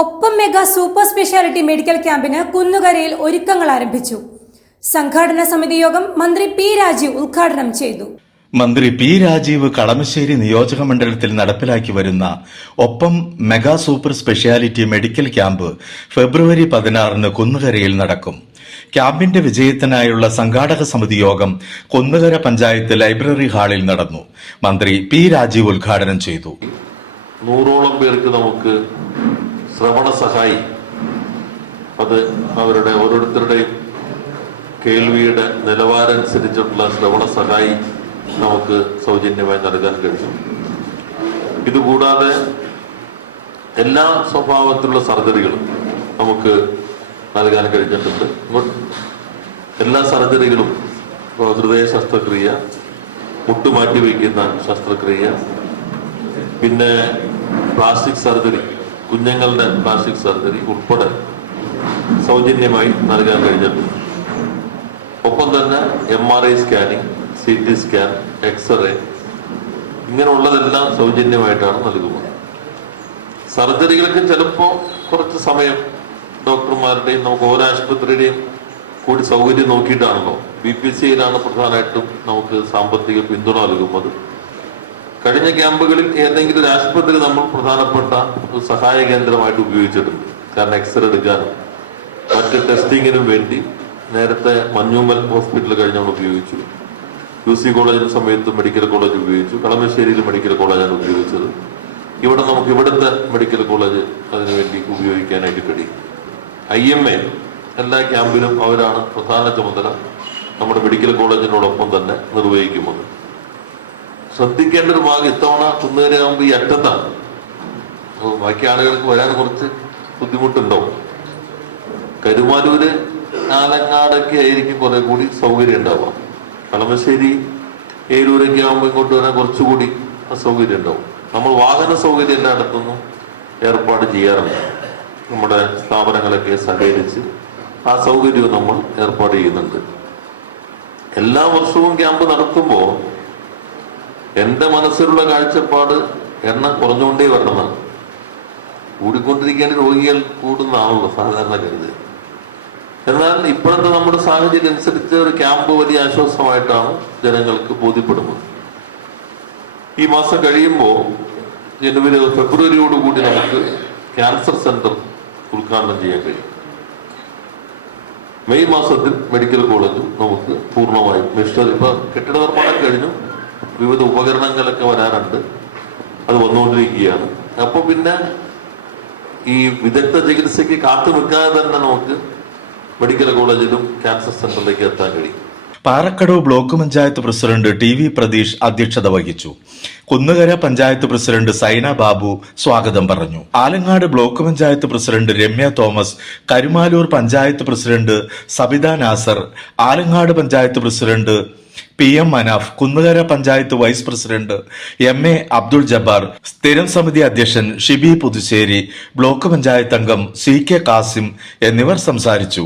ഒപ്പം mega super speciality medical ക്യാമ്പിന് കുന്നുകരയിൽ ഒരുക്കങ്ങൾ ആരംഭിച്ചു. സംഘാടന സമിതി യോഗം മന്ത്രി പി രാജീവ് ഉദ്ഘാടനം ചെയ്തു. മന്ത്രി പി രാജീവ് കളമശ്ശേരി നിയോജക മണ്ഡലത്തിൽ നടപ്പിലാക്കി വരുന്ന ഒപ്പം mega super speciality medical camp ഫെബ്രുവരി 16 കുന്നുകരയിൽ നടക്കും. ക്യാമ്പിന്റെ വിജയത്തിനായുള്ള സംഘാടക സമിതി യോഗം കുന്നുകര പഞ്ചായത്ത് ലൈബ്രറി ഹാളിൽ നടന്നു. മന്ത്രി പി രാജീവ് ഉദ്ഘാടനം ചെയ്തു. 100ഓളം പേർക്ക് നമുക്ക് ശ്രവണ സഹായി, അത് അവരുടെ ഓരോരുത്തരുടെയും കേൾവിയുടെ നിലവാരം അനുസരിച്ചിട്ടുള്ള ശ്രവണ സഹായി നമുക്ക് സൗജന്യമായി നൽകാൻ കഴിയും. ഇതുകൂടാതെ എല്ലാ സ്വഭാവത്തിലുള്ള സർജറികളും നമുക്ക് നൽകാൻ കഴിഞ്ഞിട്ടുണ്ട്. എല്ലാ സർജറികളും, ഹൃദയ ശസ്ത്രക്രിയ, മുട്ടുമാറ്റി വയ്ക്കുന്ന ശസ്ത്രക്രിയ, പിന്നെ പ്ലാസ്റ്റിക് സർജറി, കുഞ്ഞുങ്ങളുടെ പ്ലാസ്റ്റിക് സർജറി ഉൾപ്പെടെ സൗജന്യമായി നൽകാൻ കഴിഞ്ഞിട്ടുണ്ട്. ഒപ്പം തന്നെ MRI scanning, CT scan, x ray, ഇങ്ങനെയുള്ളതെല്ലാം സൗജന്യമായിട്ടാണ് നൽകുന്നത്. സർജറികൾക്ക് ചിലപ്പോൾ കുറച്ച് സമയം ഡോക്ടർമാരുടെയും നമുക്ക് ഓരോ ആശുപത്രിയുടെയും കൂടി സൗകര്യം നോക്കിയിട്ടാണല്ലോ. BPCയിലാണ് പ്രധാനമായിട്ടും നമുക്ക് സാമ്പത്തിക പിന്തുണ നൽകുന്നത്. കഴിഞ്ഞ ക്യാമ്പുകളിൽ ഏതെങ്കിലും ഒരു ആശുപത്രി നമ്മൾ പ്രധാനപ്പെട്ട ഒരു സഹായ കേന്ദ്രമായിട്ട് ഉപയോഗിച്ചിട്ടുണ്ട്. കാരണം എക്സ്റേ എടുക്കാനും മറ്റ് ടെസ്റ്റിങ്ങിനും വേണ്ടി നേരത്തെ മഞ്ഞൂമൽ ഹോസ്പിറ്റൽ കഴിഞ്ഞാണ് ഉപയോഗിച്ചു. UC കോളേജിന് സമയത്ത് മെഡിക്കൽ കോളേജ് ഉപയോഗിച്ചു. കളമശ്ശേരിയിൽ മെഡിക്കൽ കോളേജാണ് ഉപയോഗിച്ചത്. ഇവിടെ നമുക്ക് ഇവിടുത്തെ മെഡിക്കൽ കോളേജ് അതിനുവേണ്ടി ഉപയോഗിക്കാനായിട്ട് കഴിയും. IMA എല്ലാ ക്യാമ്പിലും അവരാണ് പ്രധാന ചുമതല നമ്മുടെ മെഡിക്കൽ കോളേജിനോടൊപ്പം തന്നെ നിർവഹിക്കുന്നത്. ശ്രദ്ധിക്കേണ്ട ഒരു ഭാഗം, ഇത്തവണ കുന്നുകരയാകുമ്പോൾ ഈ അറ്റത്താണ്. ബാക്കി ആളുകൾക്ക് വരാൻ കുറച്ച് ബുദ്ധിമുട്ടുണ്ടാവും. കരുമാലൂര്, ആലങ്ങാടൊക്കെ ആയിരിക്കും കുറെ കൂടി സൗകര്യം ഉണ്ടാവുക. കളമശ്ശേരി, ഏരൂരൊക്കെ ആകുമ്പോൾ ഇങ്ങോട്ട് വരാൻ കുറച്ചുകൂടി അസൗകര്യം ഉണ്ടാവും. നമ്മൾ വാഹന സൗകര്യം എല്ലായിടത്തുനിന്നും ഏർപ്പാട് ചെയ്യാറുണ്ട്. നമ്മുടെ സ്ഥാപനങ്ങളൊക്കെ സഹകരിച്ച് ആ സൗകര്യവും നമ്മൾ ഏർപ്പാട് ചെയ്യുന്നുണ്ട്. എല്ലാ വർഷവും ക്യാമ്പ് നടത്തുമ്പോൾ എൻ്റെ മനസ്സിലുള്ള കാഴ്ചപ്പാട് എണ്ണം കുറഞ്ഞുകൊണ്ടേ വരണമെന്നാണ്. കൂടിക്കൊണ്ടിരിക്കേണ്ട രോഗികൾ കൂടുന്നതാണല്ലോ സാധാരണ കരുത്. എന്നാൽ ഇപ്പോഴത്തെ നമ്മുടെ സാഹചര്യം അനുസരിച്ച് ഒരു ക്യാമ്പ് വലിയ ആശ്വാസമായിട്ടാണ് ജനങ്ങൾക്ക് ബോധ്യപ്പെടുന്നത്. ഈ മാസം കഴിയുമ്പോൾ ഫെബ്രുവരിയോടുകൂടി നമുക്ക് ക്യാൻസർ സെന്റർ ഉദ്ഘാടനം ചെയ്യാൻ കഴിയും. മെയ് മാസത്തിൽ മെഡിക്കൽ കോളേജും നമുക്ക് പൂർണ്ണമായും ഇപ്പൊ കെട്ടിട നിർമ്മാണം കഴിഞ്ഞു, വിവിധ ഉപകരണങ്ങളൊക്കെ വരാനുണ്ട്, അത് വന്നുകൊണ്ടിരിക്കുകയാണ്. അപ്പൊ പിന്നെ ഈ വിദഗ്ധ ചികിത്സയ്ക്ക് കാത്തു നിൽക്കാതെ തന്നെ നമുക്ക് മെഡിക്കൽ കോളേജിലും ക്യാൻസർ സെന്ററിലേക്ക് എത്താൻ കഴിയും. Parakkadavu block panchayat president TV Pratheesh അധ്യക്ഷത വഹിച്ചു. കുന്നുകര പഞ്ചായത്ത് പ്രസിഡന്റ് സൈന ബാബു സ്വാഗതം പറഞ്ഞു. Alangad block panchayat president Ramya Thomas, Karumalloor panchayat president Sabitha Nasar, Alangad panchayat president PM Manaf, Kunnukara panchayat vice president MA Abdul Jabbar, സ്ഥിരം സമിതി അധ്യക്ഷൻ ഷിബി പുതുശ്ശേരി, ബ്ലോക്ക് പഞ്ചായത്ത് അംഗം CK കാസിം എന്നിവർ സംസാരിച്ചു.